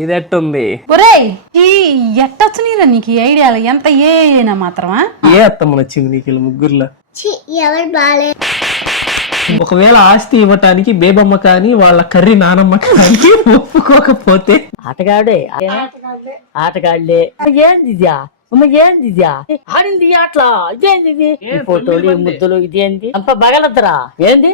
ఇదెట్టుంది ఎట్టొచ్చు నీరా నీకు ఈ ఐడియాలు ఎంత ఏనా మాత్రమా ఏ అత్తమ్మ నచ్చింది నీకు వీళ్ళ ముగ్గురులో ఎవరు బాలే ఒకవేళ ఆస్తి ఇవ్వటానికి బేబమ్మ కానీ వాళ్ళ కర్రీ నానమ్మ కానీ ఒప్పుకోకపోతే ఆటగాళ్లే ఏంది ఏంది ఆడింది అట్లా ఇదేంది ఫోటోలు ముద్దులు ఇదేంది అంత బగలద్దరా ఏంది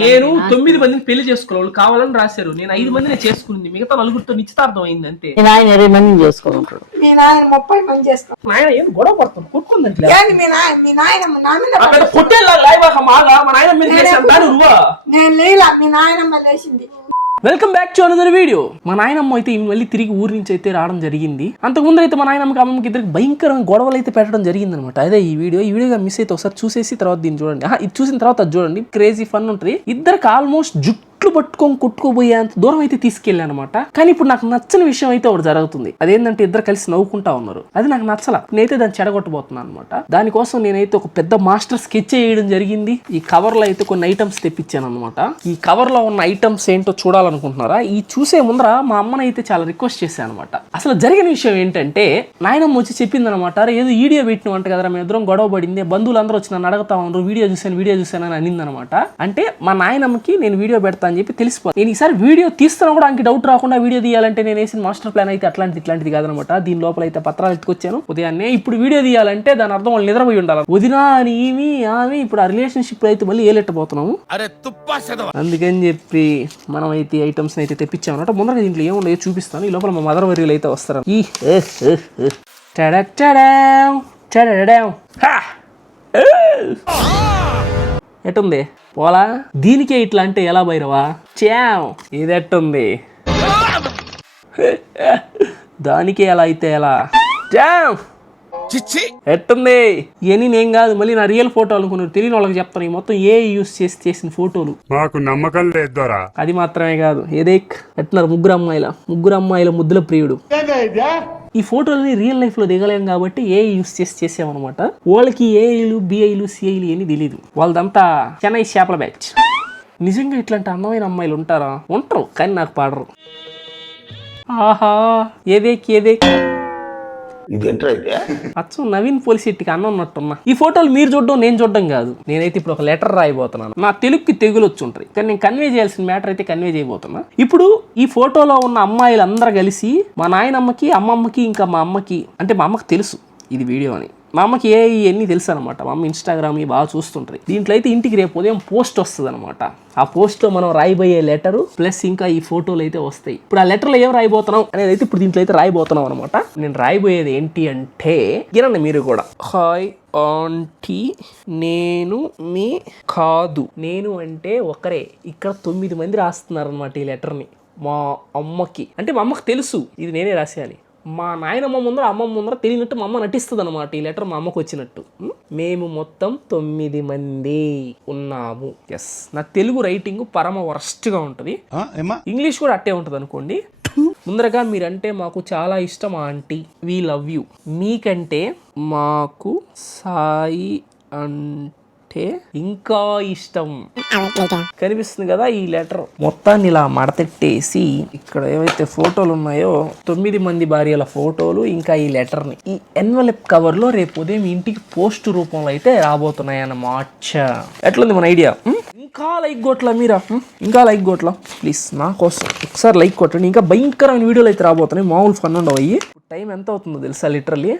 నేను 9 మందిని పెళ్లి చేసుకోవాలి కావాలని రాశారు. నేను 5 మందిని చేసుకుంది, మిగతా 4గురితో నిశ్చితార్థం అయింది అంతే. ఆయన 20 మందిని చేసుకుంటాడు. మీ నాయన 30 మంది చేసుకో. నాయన ఏం గొడవ పడుతుంది, కొట్టుకుందంటే మీ నాయనమ్మ నా మీద కొట్టేలా లాయబాక మాగా మా నాయన మీద చేశాను దాని రువా. నేను లేలా, మీ నాయనమ్మ లేచింది. Welcome back to another video. మా నాయనమ్మ అయితే మళ్ళీ తిరిగి ఊరి నుంచి అయితే రావడం జరిగింది. అంతకుముందు అయితే మా నాయనమ్మకి అమ్మకి ఇద్దరికి భయంకరమైన గొడవలు అయితే పెట్టడం జరిగింది అనమాట. అదే ఈ వీడియో మిస్ అయితే ఒకసారి చూసేసి తర్వాత దీన్ని చూడండి. ఇది చూసిన తర్వాత అది చూడండి, క్రేజీ ఫన్ ఉంటుంది. ఇద్దరికి ఆల్మోస్ట్ జుట్లు పట్టుకొని కొట్టుకోబోయేంత దూరం అయితే తీసుకెళ్ళి అనమాట. కానీ ఇప్పుడు నాకు నచ్చని విషయం అయితే ఒకటి జరుగుతుంది. అదేంటంటే ఇద్దరు కలిసి నవ్వుకుంటా ఉన్నారు. అది నాకు నచ్చల. నేనైతే దాన్ని చెడగొట్టబోతున్నాను అనమాట. దానికోసం నేనైతే ఒక పెద్ద మాస్టర్ స్కెచ్ చేయడం జరిగింది. ఈ కవర్ లో అయితే కొన్ని ఐటమ్స్ తెప్పించాను అనమాట. ఈ కవర్ లో ఉన్న ఐటమ్స్ ఏంటో చూడాలనుకుంటున్నారా? ఈ చూసే ముందర మా అమ్మని అయితే చాలా రిక్వెస్ట్ చేశాను అనమాట. అసలు జరిగిన విషయం ఏంటంటే నాయనమ్మ వచ్చి చెప్పింది అనమాట, ఏదో వీడియో పెట్టిన అంట కదా, మేము ఇద్దరం గొడవ పడింది, బంధువులందరూ వచ్చి నన్ను అడగతా ఉన్నారు, వీడియో చూసాను అని అనింది అనమాట. అంటే మా నాయనమ్మకి నేను వీడియో పెడతా అని చెప్పి తెలిసిపోయింది. నేను ఈసారి వీడియో తీస్తున్నా కూడా ఆయనకి డౌట్ రాకుండా వీడియో తీయాలంటే నేను వేసిన మాస్టర్ ప్లాన్ అయితే ఇట్లాంటిది కాదనమాట. దీని లోపల అయితే పత్రాలు ఎత్తుకొచ్చాను ఉదయాన్నే. ఇప్పుడు వీడియో తీయాలంటే దాని అర్థం వాళ్ళు నిద్రపోయి ఉండాలి. వదినా అని ఆమె ఇప్పుడు ఆ రిలేషన్షిప్ అయితే మళ్ళీ ఏలెట్టబోతున్నాము. అందుకని చెప్పి మనం అయితే ఐటమ్స్ అయితే తెప్పించామన్నమాట. ముందర దీంట్లో ఏముండో చూపిస్తాను. ఈ లోపల మా మదర్ వర్యులు అయితే వస్తారు. ఎట్టుంది పోలా? దీనికే ఇట్లా అంటే ఎలా భైరవా? ఇదెట్టుంది? దానికే ఎలా అయితే ఎలా? ఎట్టుంది? ఇవన్నీ నేను కాదు, మళ్ళీ నా రియల్ ఫోటో అనుకున్నారు. తెలియని వాళ్ళకి చెప్తాను. ఈ మొత్తం ఏ యూస్ చేసి చేసిన ఫోటోలు. మాకు నమ్మకం లేదు. అది మాత్రమే కాదు, ఎట్న్నారు ముగ్గురు అమ్మాయిల ముద్దుల ప్రియుడు. ఈ ఫోటోలని రియల్ లైఫ్ లో దిగలేం కాబట్టి ఏ యూస్ చేసి చేసామన్నమాట. వాళ్ళకి ఏఐలు బిఐలు సిఐలు ఏని తెలియదు. వాళ్ళదంతా చెన్నై చేపల బ్యాచ్. నిజంగా ఇట్లాంటి అందమైన అమ్మాయిలు ఉంటారా? ఉంటారు, కానీ నాకు పాడరు. ఆహా ఏదేక్ అచ్చం నవీన్ పోలిసెట్టికి అన్న ఉన్నట్టున్నా. ఈ ఫోటోలు మీరు చూడడం నేను చూడడం కాదు. నేనైతే ఇప్పుడు ఒక లెటర్ రాయబోతున్నాను. నా తెలుగుకి తెగులు వచ్చి ఉంటాయి, కానీ నేను కన్వే చేయాల్సిన మ్యాటర్ అయితే కన్వే చేయబోతున్నా. ఇప్పుడు ఈ ఫోటోలో ఉన్న అమ్మాయిలు అందరూ కలిసి మా నాయనమ్మకి, అమ్మమ్మకి, ఇంకా మా అమ్మకి, అంటే మా అమ్మకి తెలుసు ఇది వీడియో అని. మా అమ్మకి ఇవన్నీ తెలుసు అనమాట. మా అమ్మ ఇన్స్టాగ్రామ్ బాగా చూస్తుంటుంది. దీంట్లో అయితే ఇంటికి రేపు ఉదయం పోస్ట్ వస్తుంది అనమాట. ఆ పోస్ట్లో మనం రాయబోయే లెటరు ప్లస్ ఇంకా ఈ ఫోటోలు అయితే వస్తాయి. ఇప్పుడు ఆ లెటర్లో ఏం రాయబోతున్నాం అనేది అయితే ఇప్పుడు దీంట్లో అయితే రాయబోతున్నాం అనమాట. నేను రాయబోయేది ఏంటి అంటే, వినండి మీరు కూడా. హాయ్ ఆంటీ, నేను మీ కాదు. నేను అంటే ఒకరే. ఇక్కడ 9 మంది రాస్తున్నారు అనమాట ఈ లెటర్ని. మా అమ్మకి అంటే మా అమ్మకి తెలుసు ఇది నేనే రాసేయాలి. మా నాయనమ్మ ముందర అమ్మమ్మ ముందర తెలియనట్టు మా అమ్మ నటిస్తుంది అనమాట. ఈ లెటర్ మా అమ్మకు వచ్చినట్టు. మేము మొత్తం 9 మంది ఉన్నాము. ఎస్, నా తెలుగు రైటింగ్ పరమ వరస్ట్గా ఉంటుంది. ఇంగ్లీష్ కూడా అట్టే ఉంటుంది అనుకోండి. ముందరగా మీరంటే మాకు చాలా ఇష్టం ఆంటీ, వీ లవ్ యూ. మీకంటే మాకు సాయి అంటే ఇంకా ఇష్టం. కనిపిస్తుంది కదా ఈ లెటర్. మొత్తాన్ని ఇలా మడతెట్టేసి ఇక్కడ ఏవైతే ఫోటోలు ఉన్నాయో 9 మంది భార్యల ఫోటోలు, ఇంకా ఈ లెటర్ ని ఈ ఎన్వలప్ కవర్ లో రేపు ఉదయం ఇంటికి పోస్ట్ రూపంలో అయితే రాబోతున్నాయి అన్నమాట. ఎట్లుంది మన ఐడియా? ఇంకా లైక్ కొట్లా మీరా? ఇంకా లైక్ కొట్లా ప్లీజ్, నా కోసం ఒకసారి లైక్ కొట్టండి. ఇంకా భయంకరమైన వీడియోలు అయితే రాబోతున్నాయి, మామూలు ఫన్ ఉండవు. అయ్యి టైం ఎంత అవుతుందో తెలుసా? లిటరల్లీ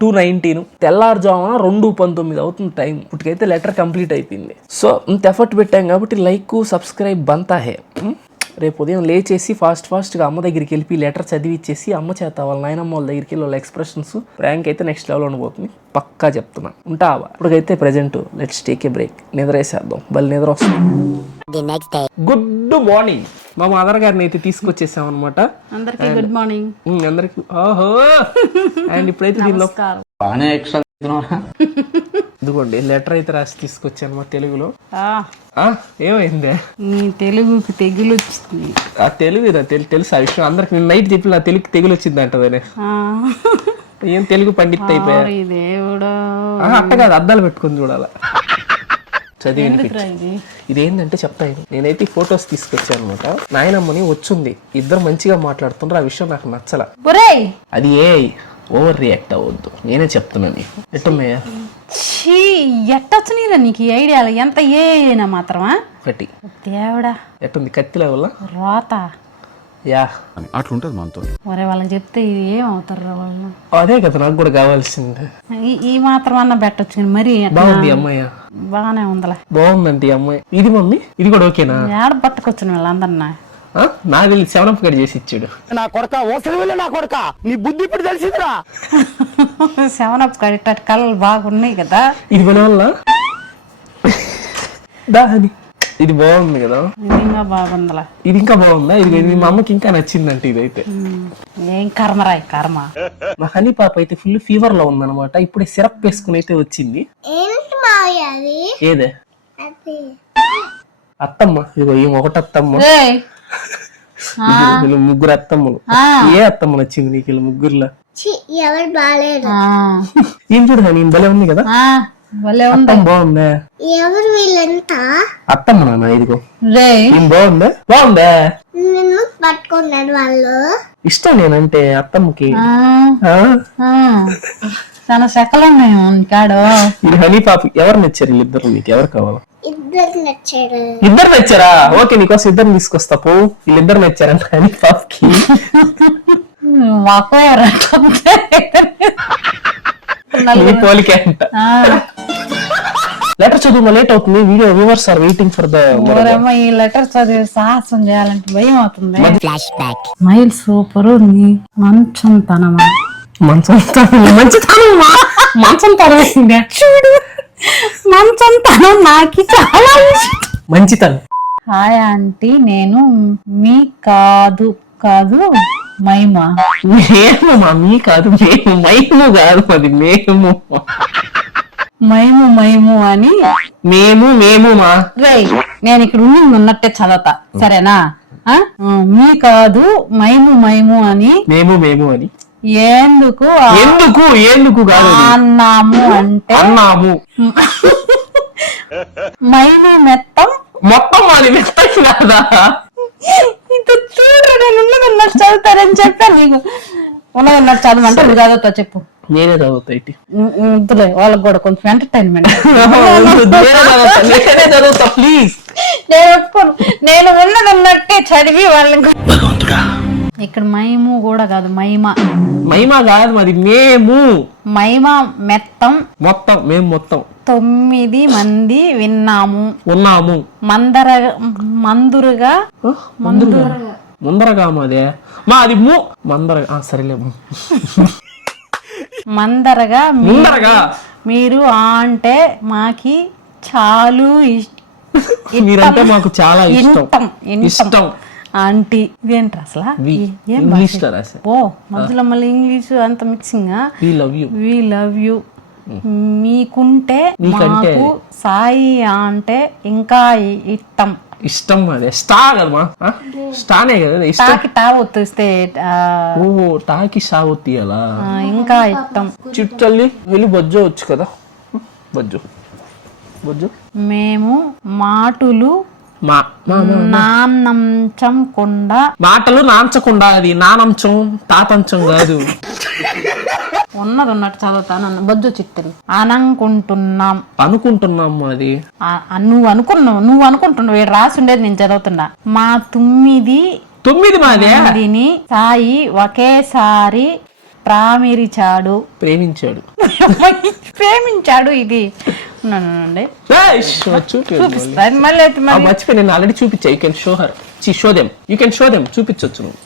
2:19 తెల్లారుజామున 2:19 అవుతుంది టైం. ఇప్పటికైతే లెటర్ కంప్లీట్ అయిపోయింది. సో ఇంత ఎఫర్ట్ పెట్టాం కాబట్టి లైక్ సబ్స్క్రైబ్ బంతా హే. రేపు ఉదయం లేచేసి ఫాస్ట్గా అమ్మ దగ్గరికి వెళ్ళి లెటర్ చదివిచ్చేసి అమ్మ చేత వాళ్ళ నాయనమ్మ వాళ్ళ దగ్గరికి వెళ్ళి వాళ్ళ ఎక్స్ప్రెషన్స్ ర్యాంక్ అయితే నెక్స్ట్ లెవెల్ ఉండబోతుంది, పక్కా చెప్తున్నా. ఉంటావా? ఇప్పటికైతే present let's take a break. నిద్రేసేద్దాం, బలి నిద్ర వస్తుంది. Good morning. మా మదర్ గారిని అయితే తీసుకొచ్చేసాం అనమాట. అందరికి గుడ్ మార్నింగ్. అందరికి ఓహో. అండ్ ఇప్పుడైతే దీనిలో ఇదిగోండి లెటర్ అయితే రాసి తీసుకొచ్చాను మా తెలుగులో. ఏమైంది? నీ తెలుగుకి తెగులు వచ్చింది. ఆ తెలుగు తెలుసు ఆ విషయం అందరికి. నేను నైట్ చెప్పి నా తెలుగు తెగులు వచ్చింది అంటదని. ఏం తెలుగు పండిత్ అయిపోయా. దేవుడా, అట్ట కాదు, అద్దాలు పెట్టుకుని చూడాల. చదివి ఎందుకురా ఇది? ఇదేంటంటే చెప్తాను. నేనైతే ఈ ఫొటోస్ తీసుకొచ్చాను అనమాట. నాయనమ్మని వచ్చింది, ఇద్దరు మంచిగా మాట్లాడుతున్నారు. ఆ విషయం నాకు నచ్చల. ఒరేయ్ అది ఓవర్ రియాక్ట్ అవ్వద్దు, నేనే చెప్తున్నాను నీకు. ఎట్టున్నాయా ఛీ ఎట్టొచ్చినీరా నీకు ఈ ఐడియాలు? ఎంత ఏనా మాత్రమా? ఒకటి దేవుడా ఎట్టుంది కత్తిల వల్ల రోత. యా అట్లుంటది మనతో. ఒరే వాళ్ళకి చెప్తే ఇది ఏమవుతారు వాళ్ళు? అదే కదా నాకు కూడా కావాల్సింది. ఈ మాత్రం అన్న పెట్టొచ్చు కానీ మరి ఎట్లా? బాగుంది అమ్మాయి, బాగానే ఉందిలే. బాగుందండి అమ్మాయి. ఇది మమ్మీ ఇది కూడా ఓకేనా? ఏడ పట్టుకొచ్చిన వీళ్ళందరినా? నాకు వెళ్ళి 7 గడి చేసి ఇచ్చాడు. నా కొడక ఓసరి వెళ్ళి నా కొడక నీ బుద్ధి ఇప్పుడు తెలిసిందిరా. 7 కరెక్ట్ కళ్ళు బాగున్నాయి కదా. ఇది పని వల్ల దాని ఇది బాగుంది కదా. ఇది ఇంకా బాగుందిలే. ఇది ఇంకా బాగుందా? ఇది మా అమ్మకి ఇంకా నచ్చిందంటే ఇదైతే. ఏం కర్మరాయ్ కర్మ. మా హనీ పాప అయితే ఫుల్ ఫీవర్ లో ఉందన్నమాట. ఇప్పుడే సిరప్ వేసుకుని అయితే వచ్చింది. ఏదే అత్తమ్మ, ఇదిగో ఈ ఒకటి అత్తమ్మ, ఏయ్, వీళ్ళు ముగ్గురు అత్తమ్మలు. ఏ అత్తమ్మ నచ్చింది నీకు వీళ్ళు ముగ్గురులో? ఎవరు బాగాలేదు. ఏం చూడు నేను భలే ఉంది కదా. భలే ఉంది. అత్తమ్మ బాగుందా? ఎవరు వీళ్ళంతా? అత్తమ్మ నాన్న ఇదిగో. రే ఏం బాగుందా? బాగుందా? నిన్ను పట్టుకున్నారు వాళ్ళు. ఇష్టం నేనంటే అత్తమ్మకి. చాలా శకలు ఉన్నాయి కాడు. ఇది హనీ పాప. ఎవరు నచ్చారు వీళ్ళిద్దరు? నీకు ఎవరు కావాలి? ఇద్దరు నచ్చారు. ఇద్దరు నచ్చారా? ఓకే నీకోసం ఇద్దరు తీసుకొస్తా పో. వీళ్ళిద్దరు నచ్చారంట హనీ పాపకి. మాకు నీ పోలికే అంట. లెటర్ చదువు లేట్ అవుతుంది. Video viewers are waiting for the. ఈ లెటర్ చదివి సాహసం చేయాలంటే భయం అవుతుంది. మైల్ సూపర్ ఉంది. మంచం తనమా మంచం చూడు, మంచం తనం నాకు చాలా ఇష్టం. మంచితనం. హాయ్ ఆంటీ, నేను మీ కాదు మైమా. మేము మమ్మీ కాదు, మేము మైము కాదు, అది మేము మైము అని. మేము మా రేయ్ నేను ఇక్కడ ఉన్నట్టే చదవతా సరేనా? మీ కాదు మైము అని. మేము అని ఎందుకు ఎందుకు కాదు అన్నాము అంటే అన్నాము. మైము మెత్తం మొత్తం అది మెత్తం కాదా? ఇది చూడు, నేను ఉన్నదన్నట్టు చదువుతారని చెప్పా నీకు. ఉన్నదన్నట్టు చదవమంటే నువ్వు చదువుతా చెప్పు. నేనే చదువుతా ఇటు. వద్దులే, వాళ్ళకి కూడా కొంచెం ఎంటర్టైన్మెంట్. నేనే చదువుతా ప్లీజ్. నేను ఒప్పుకోను. నేను ఉన్నదన్నట్టే చదివి వాళ్ళకి. ఇక్కడ మైము కూడా కాదు, మైమా కాదు, మాది మేము. మైమా మెత్తం మొత్తం మేము మొత్తం 9 మంది ఉన్నాము. మందురుగా ముందరగా మాదే మాది మందరగా. సరేలే మందరగా ముందరగా మీరు అంటే మాకి చాలు మీరంటే మాకు చాలా ఇష్టం. ఆంటీ ఇదేంటి అసలు? ఇంగ్లీష్ లో రాసా. ఓ మధ్యలో మళ్ళీ ఇంగ్లీష్ అంత మిక్సింగ్. We love you. మీకుంటే మాకు సాయి అంటే ఇంకా ఇష్టం. అదే స్టా కదమ్మా, స్టానే కదా ఇష్టం. టాకి టా ఒత్తిస్తే టాకి షా ఒత్తియాలా? ఇంకా ఇష్టం. చిట్టల్లి వెళ్ళి బొజ్జో వచ్చు కదా. బొజ్జో మేము మాటలు మాటలు నాంచకుండా. అది నానంచం తాతంచం కాదు. ఉన్నట్టు చదువుతాను. బొజ్జు చిట్టలు అనుకుంటున్నాం. అది నువ్వు అనుకుంటున్నావు. వీడు రాసి ఉండేది నేను చదువుతున్నా. మా 9 మందిని సాయి ఒకేసారి ప్రేమించాడు. ఇది మర్చిపోయి నేను ఆల్రెడీ చూపించా. యూ కెన్ షో దెమ్ చూపించవచ్చు నువ్వు.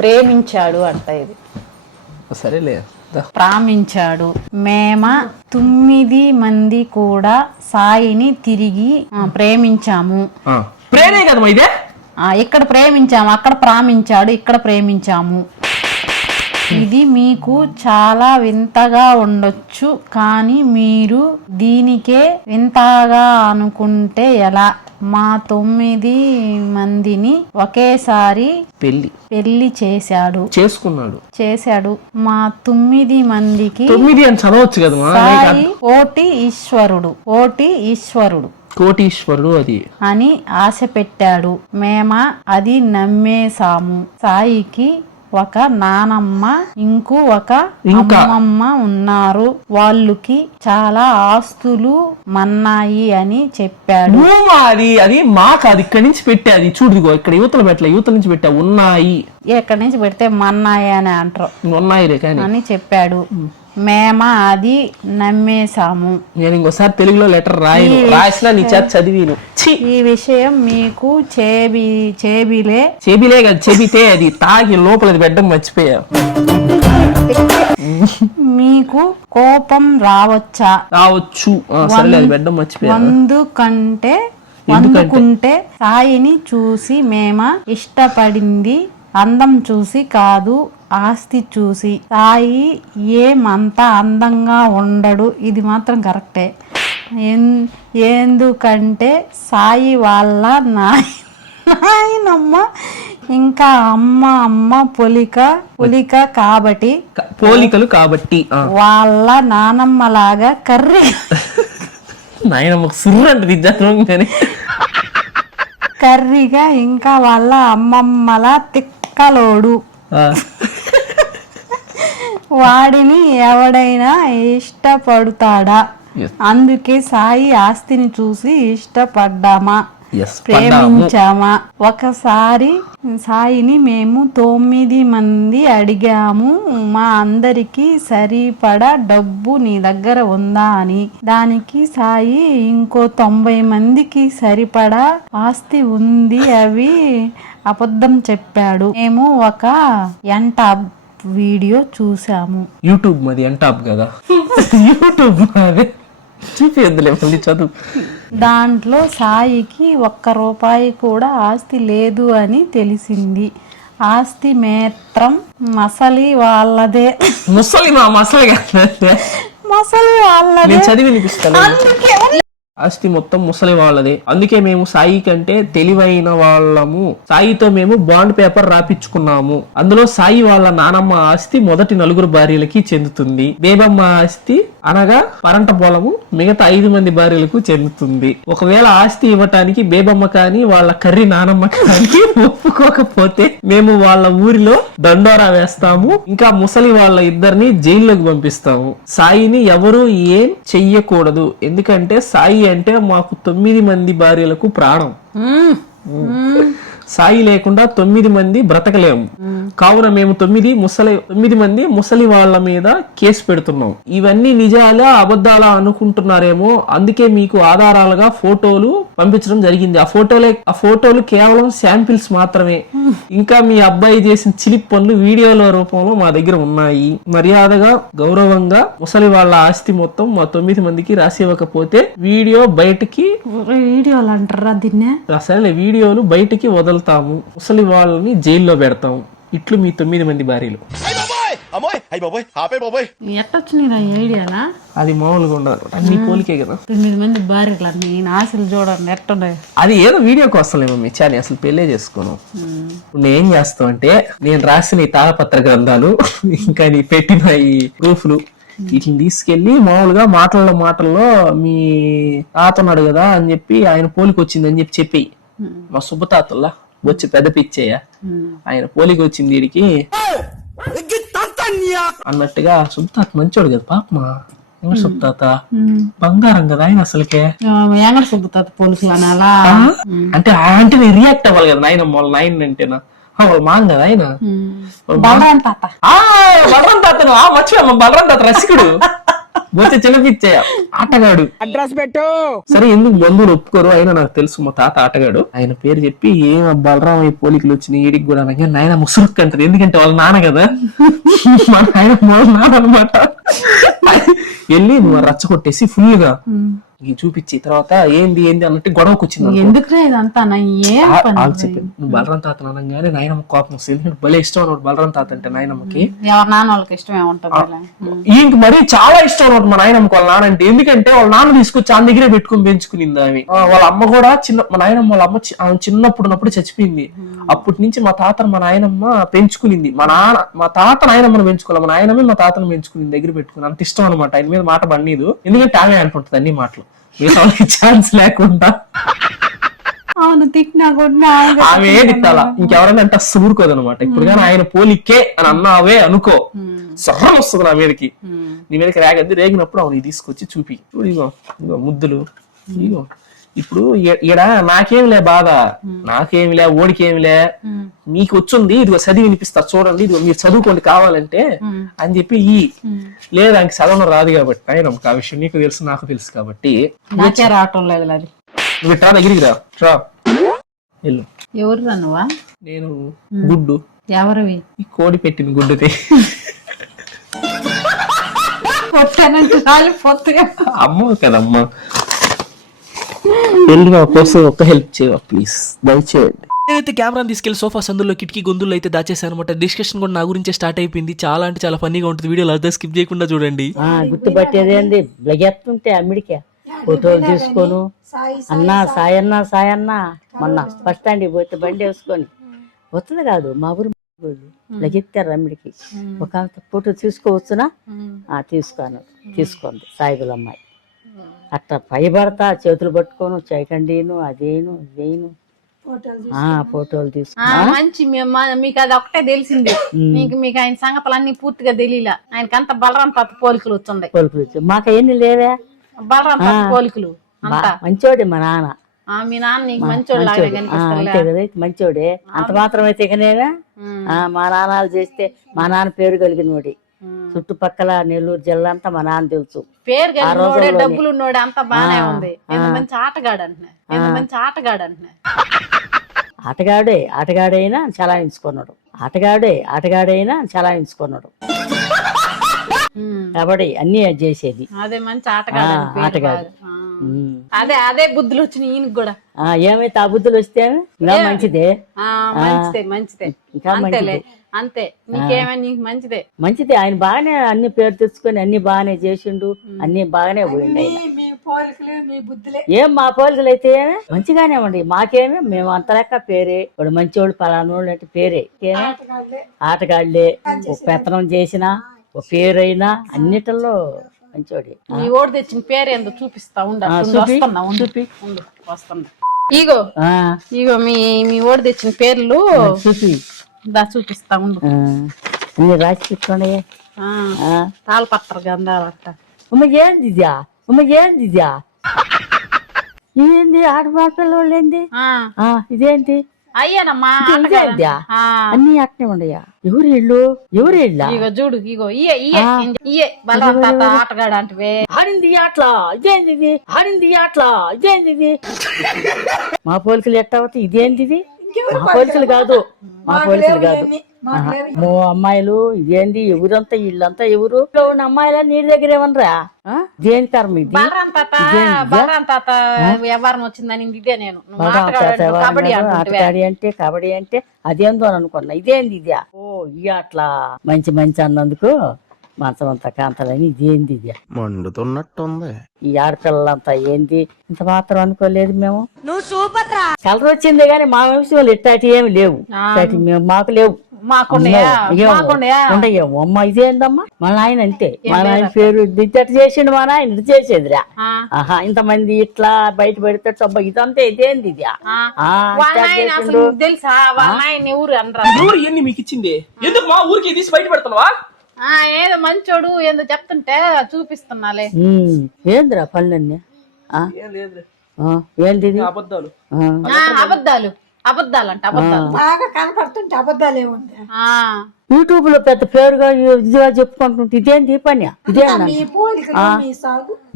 ప్రేమించాడు అంట. ఇది సరేలే. ప్రామించాడు. మేమ 9 మంది కూడా సాయిని తిరిగి ప్రేమించాము. ప్రేమే కదా ఇదే. ఇక్కడ ప్రేమించాము, అక్కడ ప్రామించాడు, ఇక్కడ ప్రేమించాము. ఇది మీకు చాలా వింతగా ఉండొచ్చు, కానీ మీరు దీనికే వింతగా అనుకుంటే ఎలా? మా 9 మందిని ఒకేసారి పెళ్లి చేశాడు. మా 9 మందికి 9 అని చదవచ్చు కదా సాయి కోటీశ్వరుడు అది అని ఆశ పెట్టాడు. మేమా అది నమ్మేశాము. సాయికి ఒక నానమ్మ ఒక అమ్మమ్మ ఉన్నారు. వాళ్ళకి చాలా ఆస్తులు మన్నాయి అని చెప్పాడు. అది మాకు అది ఇక్కడి నుంచి పెట్టేది చూడుగో, ఇక్కడ యువతలు పెట్టలే, యువతల నుంచి పెట్టా ఉన్నాయి. ఎక్కడి నుంచి పెడితే మన్నాయి అని అంటారు. ఉన్నాయి అని చెప్పాడు. మేమా అది నమ్మేశాము. నేను ఇంకోసారి తెలుగులో లెటర్ రాసినా నీ చేత చదివిను. ఈ విషయం మీకు చెబితే అది తాగి లోపల పెట్టడం మర్చిపోయా. మీకు కోపం రావచ్చు. సరే అది పెట్టడం మర్చిపోయా. అందుకుంటే సాయిని చూసి మేమా ఇష్టపడింది అందం చూసి కాదు, ఆస్తి చూసి. సాయి ఏమంతా అందంగా ఉండడు. ఇది మాత్రం కరెక్టే. ఎందుకంటే సాయి వాళ్ళ నాయనమ్మ ఇంకా అమ్మ పోలికలు కాబట్టి వాళ్ళ నానమ్మ లాగా కర్రీగా ఇంకా వాళ్ళ అమ్మమ్మలా తిక్కలోడు. వాడిని ఎవడైనా ఇష్టపడతాడా? అందుకే సాయి ఆస్తిని చూసి ఇష్టపడ్డామా, ప్రేమించామా? ఒకసారి సాయిని మేము 9 మంది అడిగాము, మా అందరికి సరిపడా డబ్బు నీ దగ్గర ఉందా అని. దానికి సాయి ఇంకో 90 మందికి సరిపడా ఆస్తి ఉంది, అవి అబద్ధం చెప్పాడు. మేము ఒక ఎంటాబ్ వీడియో చూసాము. యూట్యూబ్ మాది ఎంటాబ్ కదా. యూట్యూబ్ చూపిద్దులే మళ్ళీ చదువు. దాంట్లో సాయికి 1 రూపాయి కూడా ఆస్తి లేదు అని తెలిసింది. ఆస్తి మాత్రం ముసలి వాళ్ళదే. ముసలి వాళ్ళదే. చదివి వినిపిస్తాను. ఆస్తి మొత్తం ముసలి వాళ్ళదే. అందుకే మేము సాయి కంటే తెలివైన వాళ్ళము. సాయితో మేము బాండ్ పేపర్ రాపించుకున్నాము. అందులో సాయి వాళ్ళ నానమ్మ ఆస్తి మొదటి 4 భార్యలకి చెందుతుంది. బేబమ్మ ఆస్తి అనగా పరంట పొలము మిగతా 5 మంది భార్యలకు చెందుతుంది. ఒకవేళ ఆస్తి ఇవ్వటానికి బేబమ్మ కానీ వాళ్ళ కర్రీ నానమ్మ కానీ ఒప్పుకోకపోతే మేము వాళ్ళ ఊరిలో దండోరా వేస్తాము. ఇంకా ముసలి వాళ్ళ ఇద్దరిని జైల్లోకి పంపిస్తాము. సాయిని ఎవరు ఏం చెయ్యకూడదు. ఎందుకంటే సాయి అంటే మాకు 9 మంది భార్యలకు ప్రాణం. సాయి లేకుండా 9 మంది బ్రతకలేము. కావున మేము 9 మంది ముసలి వాళ్ళ మీద కేసు పెడుతున్నాం. ఇవన్నీ నిజాలా అబద్ధాలా అనుకుంటున్నారేమో, అందుకే మీకు ఆధారాలుగా ఫోటోలు పంపించడం జరిగింది. ఆ ఫోటోలు కేవలం శాంపిల్స్ మాత్రమే. ఇంకా మీ అబ్బాయి చేసిన చిలిప్ పనులు వీడియోల రూపంలో మా దగ్గర ఉన్నాయి. మర్యాదగా గౌరవంగా ముసలి వాళ్ళ ఆస్తి మొత్తం మా 9 మందికి రాసి ఇవ్వకపోతే వీడియోలు అంటారా దీన్నే? సరేలే, వీడియోలు బయటికి వదులుతాము, ముసలి వాళ్ళని జైల్లో పెడతాము. ఇట్లు మీ 9 మంది భార్యలు. ఎట్టొచ్చినా ఐడియానా? అది మామూలుగా ఉండదు, అన్ని పోలికే కదా. 9 మంది భార్యలు నేను ఆశలు చూడండి ఎట్టున్నాయి. అది ఏదో వీడియోకి వస్తలేమో మీ చాని, అసలు పెళ్ళే చేసుకోను. నేను ఏం చేస్తాం అంటే, నేను రాసిన ఈ తాళపత్ర గ్రంథాలు ఇంకా నీ పెట్టిన ఈ ప్రూఫ్లు వీటిని తీసుకెళ్లి మామూలుగా మాటల్లో మీ తాత ఉన్నాడు కదా అని చెప్పి ఆయన పోలికి వచ్చింది అని చెప్పి మా సుబ్బతాతల్లా వచ్చి పెద్ద పిచ్చేయ ఆయన పోలికి వచ్చింది వీడికి అన్నట్టుగా. సుబ్బతాత మంచోడు కదా పాపమా. సుబ్బతాత బంగారం కదా ఆయన అసలుకే. సుబ్బతాత పోలికి అనాలా అంటే అంటే నేను రియాక్ట్ అవ్వాలి కదా నాయన వాళ్ళ నాయన అంటేనా. వాళ్ళు మాంగ కదా ఆయన. బలరాం తాతను మర్చిపోయా. బలరాం తాత రసికుడు వచ్చే చిన్నపిచ్చే ఆటగాడు. అడ్రస్ పెట్టు. సరే, ఎందుకు బంధువులు ఒప్పుకోరు, అయినా నాకు తెలుసు మా తాత ఆటగాడు. ఆయన పేరు చెప్పి ఏం బలరాం ఈ పోలికలు వచ్చినాయి ఈడికి కూడా అనగా నాయన ముసురుక్ అంటారు. ఎందుకంటే వాళ్ళ నాన్న కదా, మా నాయన నాన్న అనమాట. వెళ్ళి నువ్వు రచ్చ కొట్టేసి ఫుల్ గా ఇది చూపించి తర్వాత ఏంది అన్నట్టు గొడవకు వచ్చింది. ఎందుకురా ఇదంతా నా ఏం పని? ఆగు చెప్పి నువ్వు బలరాం తాత అనగానే నాయనమ్మ కోపం వస్తుంది. ఎందుకంటే భలే ఇష్టం అన్నమాట బలరాం తాత అంటే నాయనమ్మకి. ఎవరి నాన్న వాళ్ళకి ఇష్టమే ఉంటుంది. ఈయనకి మరీ చాలా ఇష్టం అనమాట మా నాయనమ్మకి వాళ్ళ నాన్న అంటే. ఎందుకంటే వాళ్ళ నాన్న తీసుకొచ్చి ఆమె దగ్గరే పెట్టుకుని పెంచుకునింది ఆమె. వాళ్ళ అమ్మ కూడా మా నాయనమ్మ వాళ్ళ అమ్మ ఆమె చిన్నప్పుడు చచ్చిపోయింది. అప్పటి నుంచి మా తాతను మా నాయనమ్మ పెంచుకునింది. మా తాత నాయనమ్మను పెంచుకోవాలి, మా నాయనమ్మే మా తాతను పెంచుకుని దగ్గర పెట్టుకుని. అంత ఇష్టం అనమాట ఆయన మీద మాట పడనీదు. ఎందుకంటే ఆమె అంటుంటది అన్ని మాటలు, ఛాన్స్ లేకుండా. అవును, తిట్టినా కూడా ఆమె ఏ తిట్టాలా, ఇంకెవరైనా అంటే అస్సలు ఊరుకోదు అనమాట. ఇప్పుడు కానీ ఆయన పోలికే అని అన్నావే అనుకో, సర్రం వస్తుంది నా మీదకి. నీ మీదకి రేగినప్పుడు అవును తీసుకొచ్చి చూపి చూడు, ఇగో ముద్దులు, ఇగో ఇప్పుడు ఈడ నాకేమిలే బాధ, నాకేమిలే, ఓడికేమిలే, మీకు వచ్చింది ఇదిగో చదివి వినిపిస్తా చూడండి, ఇదిగో మీరు చదువుకోండి కావాలంటే అని చెప్పి లేదా ఇంక చదవడం రాదు కాబట్టి ఆయన ఆ విషయం నీకు తెలుసు నాకు తెలుసు కాబట్టి నాకే రావటం లేదు. అది నువ్వు ఇట్రా దగ్గరికి రా వెళ్ళు. ఎవరు నువ్వా? నేను గుడ్డు. ఎవరివి? ఈ కోడి పెట్టిన గుడ్డుది. అమ్మ కదమ్మా, వెళ్ళి నా కోసం ఒక్క హెల్ప్ చేయవా ప్లీజ్, దయచేయండి. నేనైతే కెమెరాని తీసుకెళ్లి సోఫా సందులో కిటికీ గొంతుల్లో అయితే దాచేసాను అనమాట. డిస్కషన్ కూడా నా గురించే స్టార్ట్ అయిపోయింది. చాలా అంటే చాలా ఫన్నీగా ఉంటుంది. వీడియోలో అర్థం స్కిప్ చేయకుండా చూడండి. గుర్తుపట్టేది ఏంది బ్లగెత్తుంటే అమ్మిడికే ఫోటోలు తీసుకోను. అన్నా సాయన్న మొన్న బస్ స్టాండ్ పోతే బండి వేసుకొని వస్తుంది కాదు మా ఊరు లగెత్తారు అమ్మిడికి. ఒక ఫోటో తీసుకోవచ్చునా? తీసుకుంది సాయిబుల అమ్మాయి. అట్లా పైబడతా చేతులు పట్టుకోను, చేయకండిను అదేను ఇదేను ఫోటోలు తీసుకున్నా. మంచి మీకు అది ఒకటే తెలిసింది. మీకు ఆయన సంగతులు అన్ని పూర్తిగా తెలియలా. ఆయనకంత బలరాం తాత పోలికలు వచ్చింది. మాకు అవన్నీ లేవే బలరాం తాత పోలికలు. మంచోడే మా నాన్న. మీ నాన్న నీకు మంచోడు అంతే కదా, మంచోడే. అంత మాత్రం అయితే ఇకనేగా మా నాన్నలు చేస్తే మా నాన్న పేరు కలిగినోడి. చుట్టుపక్కల నెల్లూరు జిల్లా అంతా మా నాన్న తెలుసు. పేరు డబ్బులు ఉన్నోడే అంతా బానే ఉంది. మంచి ఆటగాడు అంటున్నా. ఆటగాడైనా చలాయించుకున్నాడు. కబడ్డీ అన్ని చేసేది. అదే మంచి ఆటగాడు. అదే బుద్ధులు వచ్చినాయి ఈయనకి కూడా. ఏమైతే ఆ బుద్ధులు వస్తే మంచిదే. అంతే నీకేమైనా నీకు మంచిదే. ఆయన బాగానే అన్ని పేరు తెచ్చుకొని అన్ని బాగానే చేసిండు, అన్ని బాగానే పోయిండు. ఏం మా పోలికలు అయితే మంచిగానే ఉండి మాకేమే, మేము అంత లెక్క పేరే. ఇప్పుడు మంచివాళ్ళు పలానోళ్ళు అంటే పేరే. ఆటగాళ్లే ఒక పెత్తనం చేసినా ఒక పేరైనా అన్నిటిలో మంచివాడి. నీ ఓడి తెచ్చిన పేరు ఏందో చూపిస్తా వస్తున్నా. ఇగో మీ ఓడి తెచ్చిన పేర్లు చూపిస్తా ఉండు. అన్ని రాసి పెట్టుకోండి. తాళపత్ర గంధాలంట. ఇదేంది ఆడపిల్లలు ఏంది? ఇదేంటి అయ్యానమ్మా అన్ని అట్నే ఉండయా? ఎవరు ఇళ్ళ? ఇగో చూడు, ఇగో ఇయే బలరాం తాత ఆటగాడు అంటే ఆడింది అట్లా ఇదేంది? మా పోలికలు ఎట్టా అవుతాయి? ఇదేంది? మా పోలికలు కాదు. అమ్మాయిలు ఇదేంది? ఎవరంతా వీళ్ళంతా ఎవరు ఉన్న అమ్మాయిలా నీళ్ళ దగ్గర ఏమనరా? దేని కర్మ ఇది? బలరాం తాత వ్యవహారం వచ్చిందని ఇదే నేను కబడ్డీ అంటే అదేందో అని అనుకున్నా. ఇదేంది ఇదా? ఓ అట్లా మంచి అన్నందుకు మంచమంతా కాంతలని ఇదేంది ఇది మండుతున్నట్టుంది. ఈ ఆడపిల్లలంతా ఏంది ఇంత మాత్రం అనుకోలేదు మేము. కలర్ వచ్చింది గానీ మా వంశంలో ఇట్టాటి ఏమి లేవు. మాకు లేవు. ఉండయేమో అమ్మ. ఇదేందమ్మా మా నాయన అంతే. మా నాయన పేరు ఇద్దటి చేసిండు, మా నాయన ఇది చేసేదిరా. ఇంతమంది ఇట్లా బయట పెడితే అబ్బా ఇదంతా ఇదేంది ఇది? తెలుసా మీకు ఇచ్చింది ఎందుకు మా ఊరికి తీసి బయట పెడతావా? ఏదో మంచోడు ఏందో చెప్తుంటే చూపిస్తున్నాలే. ఏందిరా పనులన్నీ? ఏంటి అబద్ధాలు బాగా కనపడుతుంటే అబద్ధాలు ఏముంది? యూట్యూబ్ లో పెద్ద పేరుగా ఇదిగా చెప్పుకుంటుంటే ఇదేంటి పని?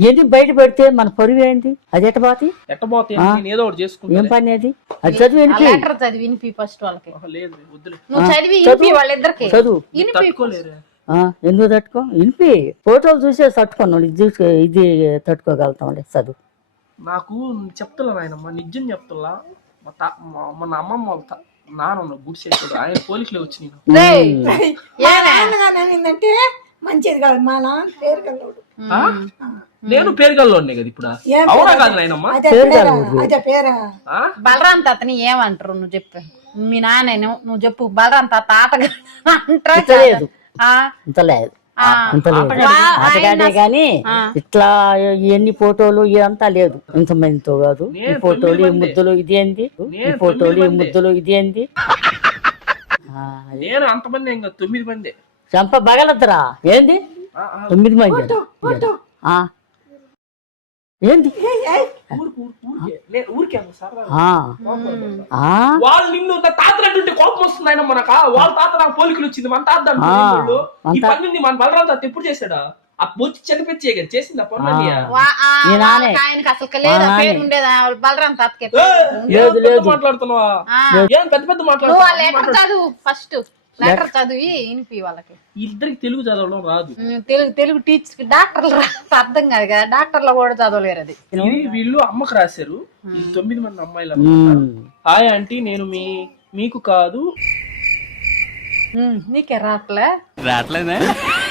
ఏది బయట పెడితే మన పరువు ఏంటి? అది ఎట్టబోతి ఏం పని అది? అది చదివి ఫస్ట్ వాళ్ళకి చదువు ఎందుకు తట్టుకో? ఇనిపి ఫోటోలు చూసే తట్టుకున్నాడు. ఇది తట్టుకోగలుగుతాం చదువు. నాకు చెప్తున్నా నాయనమ్మ, నిజం చెప్తున్నా. మన అమ్మమ్మ వాళ్ళ నాన్న గుడిసేసాడు, ఆయన పోలీసులు వచ్చి ఏంటంటే మంచిది కాదు మా నాన్న పేరు కల్లోడు. నేను పేరుగల్లోనే కదా ఇప్పుడు. అవునా కాదు నాయనమ్మ? అదే పేరా బలరాం తాతని ఏమంటారు నువ్వు చెప్పు. మీ నాన్న నువ్వు చెప్పు. బలరాం తాత లేదు ఇంతలేదు ఆటగాడే గాని ఇట్లా ఎన్ని ఫోటోలు ఇదంతా లేదు. ఇంతమందితో కాదు ఈ ఫోటోలు ఈ ముద్దులు ఇదేంది, ఈ ఫోటోలు ఈ ముద్దులు ఇదేంది. నేను అంతమంది ఇంకా 9 మంది. చంప బగలద్దురా ఏంది 9 మంది ఏంది వాళ్ళు నిన్ను తాతలు అంటుంటే కోపం వస్తుంది ఆయన మనక. వాళ్ళ తాత నాకు పోలికలు వచ్చింది, మన తాత ఈ పని మన బలరాం తాత ఎప్పుడు చేశాడా? ఆ బొచ్చి చనిపించే కదా చేసింది ఆ పనులన్నీ. ఆయనకి అసలు లేదు పేరు ఉండేదా బలరాం తాతకి? మాట్లాడుతున్నావా? ఏం పెద్ద పెద్ద మాట్లాడుతున్నావు? చదువు ఫస్ట్ లెటర్ చదివి వినిపి వాళ్ళకి. ఇద్దరికి తెలుగు చదవడం రాదు. తెలుగు టీచర్ డాక్టర్లు అర్థం కాదు కదా, డాక్టర్లు కూడా చదవలేరు. అది వీళ్ళు అమ్మకు రాశారు. ఈ 9 మంది అమ్మాయిలు. హాయ్ ఆంటీ, నేను మీకు కాదు. నీకే రాట్లేదా?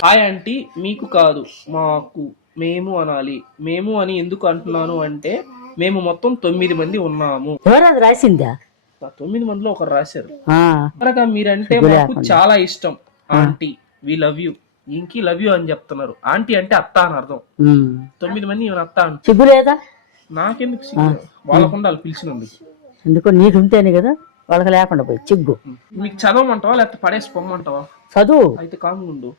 హాయ్ ఆంటీ, మీకు కాదు మాకు మేము అనాలి. మేము అని ఎందుకు అంటున్నాను అంటే మేము మొత్తం 9 మంది ఉన్నాము. ఎవరది రాసిందా? 9 మందిలో ఒకరు రాశారు. మీరంటే మాకు చాలా ఇష్టం ఆంటీ, వి లవ్ యూ. ఇంకి లవ్ యూ అని చెప్తున్నారు. ఆంటీ అంటే అత్త అని అర్థం. 9 మంది ఇవన్న అత్త అని. సిగ్గు లేదా? నాకెందుకు సిగ్గు? వాళ్ళకు ఉండాలి పిలిచినందుకు. ఎందుకో నీకు ఉంటేనే కదా వాళ్ళకి లేకుండా పోయి చిగ్గు. మీకు చదవమంటావా లేకపోతే పడేసి పొమ్మంటావా? చదువు అయితే కాముండు.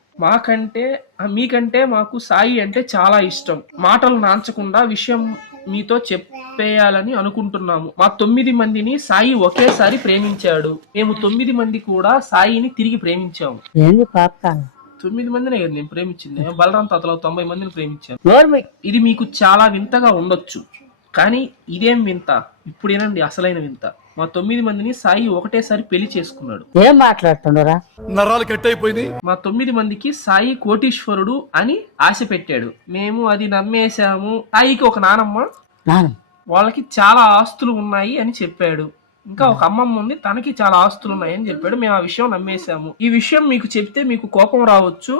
మీకంటే మాకు సాయి అంటే చాలా ఇష్టం. మాటలు నాంచకుండా విషయం మీతో చెప్పేయాలని అనుకుంటున్నాము. మా 9 మందిని సాయి ఒకేసారి ప్రేమించాడు. మేము 9 మంది కూడా సాయిని తిరిగి ప్రేమించాము. ఏంది పాపకాలం? 9 మందినే కదా నేను ప్రేమించింది. బలరాం తాతలో 90 మందిని ప్రేమించాను. ఇది మీకు చాలా వింతగా ఉండొచ్చు, కానీ ఇదేం వింత? ఇప్పుడు ఏనండి అసలైన వింత. మా 9 మందిని సాయి ఒకటేసారి పెళ్లి చేసుకున్నాడు. ఏం మాట్లాడుతున్నారా? నరాలు కట్ అయిపోయింది. మా 9 మందికి సాయి కోటీశ్వరుడు అని ఆశ పెట్టాడు. మేము అది నమ్మేశాము. సాయికి ఒక నానమ్మ, వాళ్ళకి చాలా ఆస్తులు ఉన్నాయి అని చెప్పాడు. ఇంకా ఒక అమ్మమ్మ ఉంది, తనకి చాలా ఆస్తులు ఉన్నాయని చెప్పాడు. మేము ఆ విషయం నమ్మేశాము. ఈ విషయం మీకు చెప్తే మీకు కోపం రావచ్చు,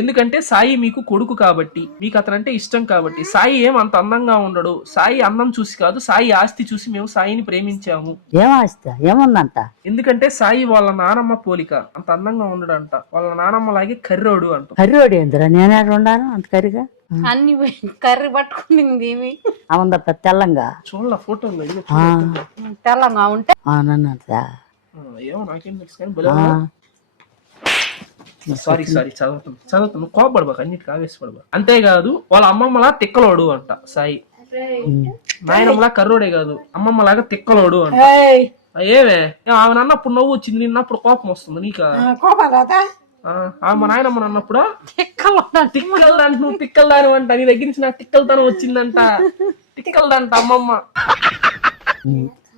ఎందుకంటే సాయి మీకు కొడుకు కాబట్టి, మీకు అతనంటే ఇష్టం కాబట్టి. సాయి ఏం అంత అందంగా ఉండడు. సాయి అందం చూసి కాదు, సాయి ఆస్తి చూసి మేము సాయిని ప్రేమించాము. ఏం ఆస్తి ఏముందంట? ఎందుకంటే సాయి వాళ్ళ నానమ్మ పోలిక, అంత అందంగా ఉండడంట. వాళ్ళ నానమ్మ లాగే కర్రోడు అంట. కర్రోడు ఏందిరా? నేనే ఉండాను అంత కర్రీగా. అన్ని కర్రీ పట్టుకునింది అవుందప్ప తెల్లంగా. చూడాల ఫోటోలు తెల్లంగా ఉంటే ఏమో నాకేం తెలుసు కానీ సారీ చదువుతాను కోపడబాక, అన్నిటికీ ఆవేశపడబా. అంతేకాదు వాళ్ళ అమ్మమ్మలా తిక్కలోడు అంట సాయి. నాయనమ్మలా కర్రోడే కాదు, అమ్మమ్మలాగా తిక్కలోడు అంట. ఏమే ఆమె అన్నప్పుడు నవ్వు వచ్చింది, నిన్నప్పుడు కోపం వస్తుంది నీకా? కోపం రాదా? మా నాయనమ్మ అన్నప్పుడు తిక్కలదాని, నువ్వు తిక్కలదాని అంట. నీ దగ్గర నుంచి నాకు తిక్కలతనం వచ్చిందంట, తిక్కలదంట అమ్మమ్మ.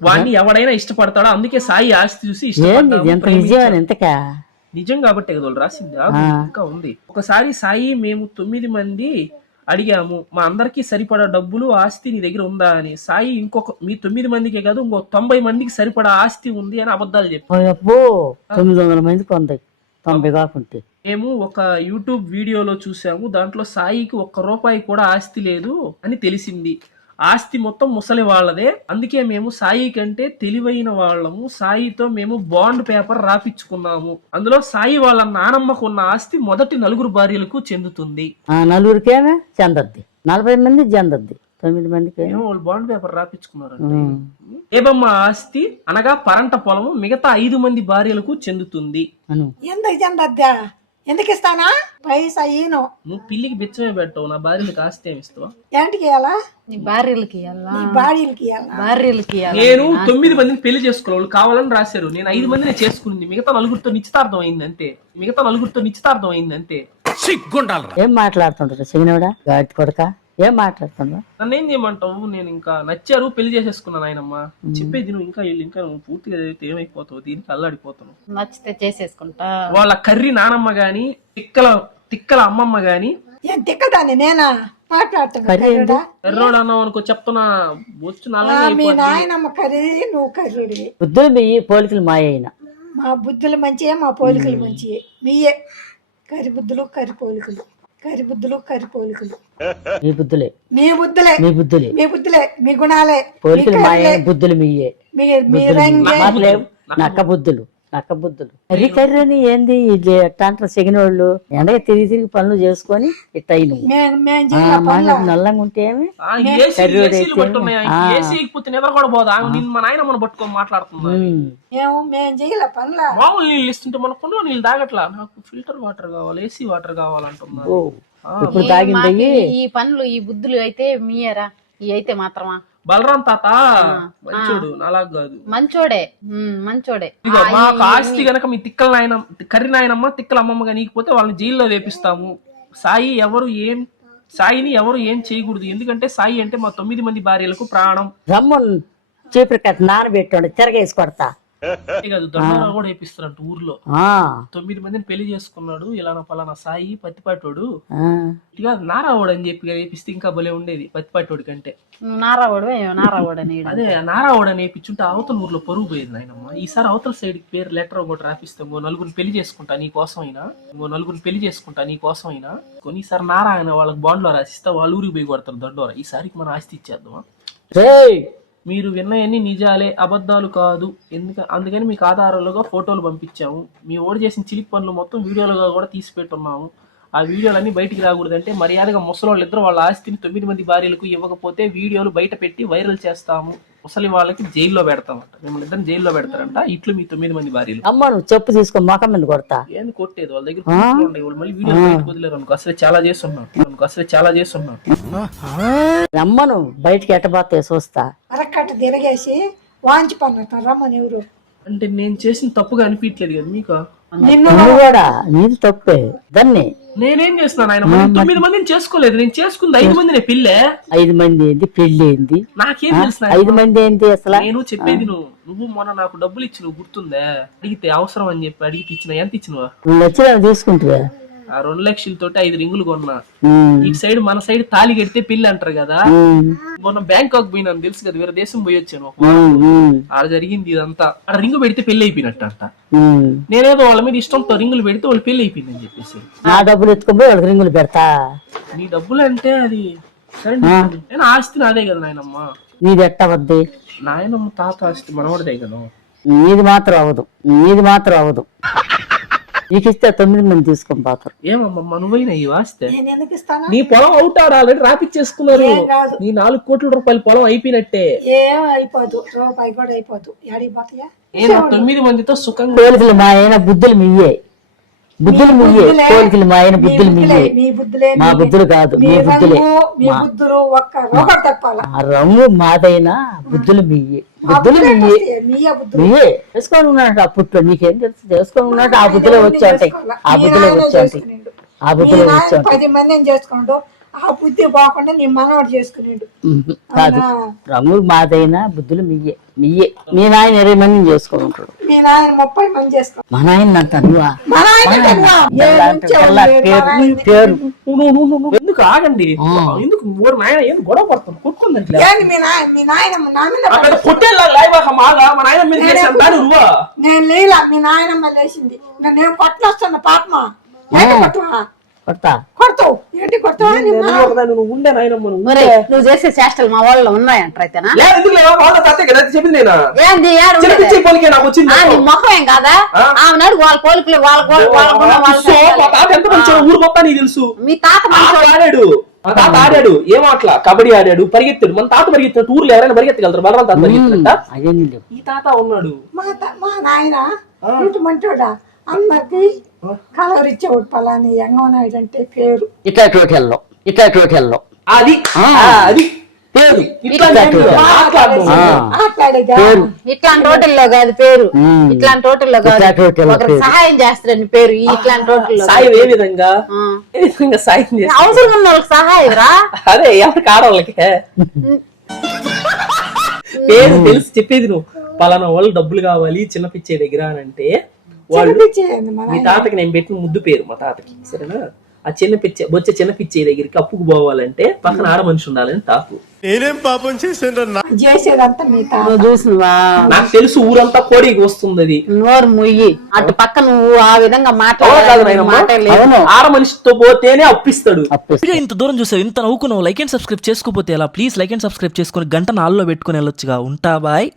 వాడిని ఎవడైనా ఇష్టపడతాడో, అందుకే సాయి ఆస్తి చూసి ఇష్టపడతాడు. నిజం కాబట్టి కదా వాళ్ళు రాసింది. ఇంకా ఉంది. ఒకసారి సాయి మేము 9 మంది అడిగాము, మా అందరికి సరిపడా డబ్బులు ఆస్తి నీ దగ్గర ఉందా అని. సాయి ఇంకొక మీ 9 మందికే కాదు ఇంకో 90 మందికి సరిపడా ఆస్తి ఉంది అని అబద్ధాలు చెప్పారు. 900 మందికి 90 కాకుంటే. మేము ఒక యూట్యూబ్ వీడియోలో చూసాము, దాంట్లో సాయికి 1 రూపాయి కూడా ఆస్తి లేదు అని తెలిసింది. ఆస్తి మొత్తం ముసలి వాళ్ళదే. అందుకే మేము సాయి కంటే తెలివైన వాళ్ళము. సాయితో మేము బాండ్ పేపర్ రాపించుకున్నాము. అందులో సాయి వాళ్ళ నానమ్మకు ఉన్న ఆస్తి మొదటి 4 భార్యలకు చెందుతుంది. 4కేమే చెందద్ది, 40 మంది చెందద్ది, 9 మందికి వాళ్ళు బాండ్ పేపర్ రాపించుకున్నారు. ఏబమ్మ ఆస్తి అనగా పరంట పొలము మిగతా 5 మంది భార్యలకు చెందుతుంది. ఎందుకు చెందద్దా? ఎందుకు ఇస్తానా పైసా? ఈను నువ్వు పిల్లికి బిచ్చమే పెట్టవు, నా భార్యలకు ఆస్తి ఏమి ఇస్తావా? ఏంటికి ఇయ్యాలా? నీ భార్యలకి భార్యలకి నేను 9 మందిని పెళ్లి చేసుకోవాలి కావాలని రాశారు. నేను 5 మందిని చేసుకుంది, మిగతా 4 నిశ్చితార్థం అయింది అంతే. ఏం మాట్లాడుతుంటారు సిగ్నోడా గాడి కొడక? ఏం మాట్లాడుతున్నా? నన్ను ఏం చేయమంటావు? నేను ఇంకా నచ్చారు పెళ్లి చేసేసుకున్నాను. ఆయనమ్మ చెప్పేది నువ్వు ఇంకా నువ్వు పూర్తిగా చదివితే ఏమైపోతావు, దీనికి అల్లాడిపోతాను. నచ్చితే చేసేసుకుంటా. వాళ్ళ కర్రీ నానమ్మ గాని, తిక్కల అమ్మమ్మ గాని ఏం తిక్కదాన్ని నేనా మాట్లాడుతున్నా ఎర్రోడు అన్నావు అనుకో చెప్తున్నా వచ్చు మీ నాయనమ్మ కర్రీ నువ్వు కర్రుడి. బుద్ధులు మీ పోలికలు మాయైన మా బుద్ధులు మంచియే మా పోలికలు మంచియే. మీయే కరి బుద్ధులు కరి పోలికలు, కరి బుద్ధులు కరి పోలికలు. మీ బుద్ధులే మీ బుద్ధులే మీ బుద్ధులే మీ బుద్ధులే మీ గుణాలే పోలికలు మాయ బుద్ధులు మీయే మీ రంగే. మాటలేవు నక్క బుద్ధులు నక్క బుద్ధులు. కర్రీ కర్రీ అని ఏంది ఇది ఎట్లా అంటారు సెగినోళ్ళు ఎండగా తిరిగి తిరిగి పనులు చేసుకొని ఇట్ట అయి నువ్వు మేం చేయాల పనులు. నల్లంగా ఉంటే ఏమి నిద్ర కూడా పోదా నిన్ను మా నాయన మనం పట్టుకొని మాట్లాడుతున్నా. మేం చేయాల పనుల. మామూలు నీళ్ళు ఇస్తుంటే మన కుండలో నీళ్ళు తాగట్లా. నాకు ఫిల్టర్ వాటర్ కావాలి, ఏసీ వాటర్ కావాలంటున్నారు. ఇప్పుడు తాగింది ఈ పనులు ఈ బుద్ధులు అయితే మీయరా ఈ అయితే మాత్రమా? బలరాం తాత మంచోడు, అలా కాదు మంచోడే మంచోడే. ఇదిగో మాకు ఆస్తి గనక మీ తిక్కల నాయన కర్రీ నాయనమ్మ తిక్కల అమ్మమ్మగా నీకపోతే వాళ్ళని జైల్లో వేపిస్తాము. సాయిని ఎవరు ఏం చేయకూడదు. ఎందుకంటే సాయి అంటే మా 9 మంది భార్యలకు ప్రాణం. రమ్మను చీపురు కట్ట నానబెట్టాడు తిరగేసి కొడతా కాదు దండోరా కూడా వేపిస్తారంట ఊర్లో. 9 మందిని పెళ్లి చేసుకున్నాడు ఇలా పలానా సాయి పత్తిపాటోడు. ఇక నారావాడు అని చెప్పి వేపిస్తే ఇంకా భలే ఉండేది పత్తిపాటోడి కంటే. నారావాడు అదే నారావాడు అని వేపించుంటే అవతల ఊర్లో పరుగు పోయేది నాయనమ్మ. ఈసారి అవతల సైడ్ పేరు లెటర్ ఒకటి రాపిస్తే ఇంకో నలుగురిని పెళ్లి చేసుకుంటా నీ కోసం అయినా కొన్నిసారి నారాయణ వాళ్ళకి బాండ్లో రాసిస్తే వాళ్ళ ఊరికి పోయి కొడతారు దండోరా. ఈసారికి మన ఆస్తి ఇచ్చేద్దామా? మీరు విన్నయన్ని నిజాలే, అబద్ధాలు కాదు. అందుకని మీకు ఆధారాలుగా ఫోటోలు పంపించాము. మీ ఓడి చేసిన చిలిపి పనులు మొత్తం వీడియోలుగా కూడా తీసి పెట్టున్నాము. ఆ వీడియోలన్నీ బయటికి రాకూడదంటే మర్యాదగా ముసలోళ్ళు ఇద్దరు వాళ్ళ ఆస్తిని 9 మంది భార్యలకు ఇవ్వకపోతే వీడియోలు బయట పెట్టి వైరల్ చేస్తాము. ముసలి వాళ్ళకి జైల్లో పెడతామంట. మిమ్మల్ని ఇద్దరు జైల్లో పెడతారంట. ఇట్లు మీ 9 మంది భార్యలు. అమ్మ నువ్వు చెప్పు తీసుకో మొఖం మీద కొడతా. ఏంది కొట్టేది వాళ్ళ దగ్గర వాళ్ళు మళ్ళీ వీడియో బయటకు వదిలేరు అనుకో. అసలే చాలా చేస్తున్నాను. రమ్మను బయటికి ఎట్టబోతే చూస్తా. అరకట్ట తిరగేసి వాంచి పన్నుతారు రమ్మని ఎవరు. అంటే నేను చేసిన తప్పుగా అనిపించలేదు కదా మీకు? నువ్వు కూడా నీది తప్పే దాన్ని. నేనేం చేస్తున్నాను ఆయన 9 మందిని చేసుకోలేదు. నేను చేసుకుంది 5 మందిని పెళ్ళే. 5 మంది ఏంది పెళ్లి ఏంది నాకేం తెలుసు? 5 మంది ఏంది అసలు? నేను చెప్పేది నువ్వు మొన్న నాకు డబ్బులు ఇచ్చి నువ్వు గుర్తుందా? అడిగితే అవసరం అని చెప్పి అడిగితే ఇచ్చిన. ఎంత ఇచ్చినవా? నువ్వు వచ్చిన తీసుకుంటువా? ఆ 2 లక్షలతోటి 5 రింగులు కొన్నా. ఇటు సైడ్ మన సైడ్ తాళి కడితే పెళ్లి అంటారు కదా. మొన్న బ్యాంకాక్ పోయినాను తెలుసు కదా, వేరే దేశం పోయి వచ్చాను. ఆడ జరిగింది ఇదంతా. ఆడ రింగు పెడితే పెళ్లి అయిపోయినట్టు అంట. నేనేదో వాళ్ళ మీద ఇష్టంతో రింగులు పెడితే వాళ్ళు పెళ్లి అయిపోయిందని చెప్పేసి నా డబ్బులు ఎత్తుకుపోయి వాళ్ళకి రింగులు పెడతా. నీ డబ్బులు అంటే అది సరే, నేను ఆస్తి నాదే కదా నాయనమ్మ. నీది ఎట్టవద్ది? నాయనమ్మ తాత ఆస్తి మనవాడిదే కదా. నీది మాత్రం అవదు. నీకు ఇస్తే 9 మంది తీసుకొని పోతారు. ఏమమ్మా నువ్వైనా ఈ వాస్తే? నేను ఎందుకు ఇస్తాను? నీ పొలం అవుట్ ఆల్రెడీ రాపిచ్చేసుకున్నారు. నీ 4 కోట్ల రూపాయల పొలం అయిపోయినట్టే. ఏం అయిపోదు, రూపాయి కూడా అయిపోదు. ఎడికి పోతాయా? 9 మందితో సుఖంగా. పోలికలు మా ఆయన బుద్ధులు మీయే. పోలికలు మా ఆయన బుద్ధులు మీయే. మా బుద్ధులు కాదు, మీ బుద్ధులే. రంగు మాదైనా బుద్ధులు మీయే. చేసుకొని ఉన్నట్టు అప్పట్లో నీకేం తెలుసు? చేసుకొని ఉన్నట్టు ఆ బుద్ధులే వచ్చాంటాయి. 10 మందిని చేసుకుంటూ ఆ బుద్ధి పోకుండా నీ మనవాడు చేసుకునేడు కాదు. రంగులు మాదైనా బుద్ధులు మీయే. మీ నాయన 20 మందిని చేసుకుని ఉంటాడు. మీ నాయన 30 మంది చేసుకో. మా నాయన అంటాను పేరు ఎందుకు ఆగండి? ఎందుకు నాయన ఏం గొడవ పడతాను? కొట్టుకుందంటే మీ నాయనమ్మ నా మీద నేను లేలా. మీ నాయనమ్మ లేచింది. నేను కొట్టొస్తున్నా పాపమా. కొడతావు ఏంటి? కొడతావు ఉండే నాయనమ్మ. నువ్వు చేసే చేష్టలు మా వాళ్ళలో ఉన్నాయంటారు అయితేనా? మొహం ఏం కాదా? ఆమెనాడు వాళ్ళ పోలికలు ఊరు మొత్తం నీకు తెలుసు. మీ తాత ఆడాడు. మా తాత ఆడాడు. ఏమో అట్లా కబడ్డీ ఆడాడు, పరిగెత్తాడు. మన తాత పరిగెత్తాడు. ఊర్లో ఎవరైనా పరిగెత్తగలుగుతారు. బలరాం తాత పరిగెత్తాడంట. ఈ తాత ఉన్నాడు. మా నాయన మంటోడా అందరికి కలర్ ఇచ్చేవాడు. పలాని ఎంగనాయుడు అంటే పేరు. ఇట్లాంటి అది అది పేరు. ఇట్లాంటి హోటల్లో కాదు పేరు. ఇట్లాంటి హోటల్లో కాదు. ఒకరికి సహాయం చేస్తారని పేరు. ఇట్లాంటి హోటల్లో సాయం ఏ విధంగా సాయం చేస్తారు? అవసరం ఉన్న వాళ్ళకి సహాయం రా. అదే ఎవరికి ఆడవాళ్ళకి పేరు తెలుసు. చెప్పేది నువ్వు పలానా వాళ్ళు డబ్బులు కావాలి చిన్న పిచ్చే దగ్గర అని అంటే వాళ్ళు మీ తాతకి నేను పెట్టిన ముద్దు పేరు. మా తాతకి సరేనా? ఆ వచ్చే చిన్న పిచ్చే దగ్గరికి అప్పుకు పోవాలంటే పక్కన ఆడ మనిషి ఉండాలని టాపు. నేనేం పాపం చేశాను? చేసేదంతా మీ తాత. నువ్వు చూసినవా? నాకు తెలుసు ఊరంతా కోడికి వస్తుంది అది. నోరు ముయ్యి, అటు పక్క నువ్వు ఆ విధంగా ఆడ మనిషితో పోతేనే అప్పిస్తాడు. ఇంత దూరం చూసావు, ఇంత నవ్వుకున్నావు, లైక్ అండ్ సబ్స్క్రైబ్ చేసుకోపోతే ఎలా? ప్లీజ్ లైక్ అండ్ సబ్స్క్రైబ్ చేసుకుని గంట నాల్లో పెట్టుకుని వెళ్ళొచ్చుగా. ఉంటా బాయ్.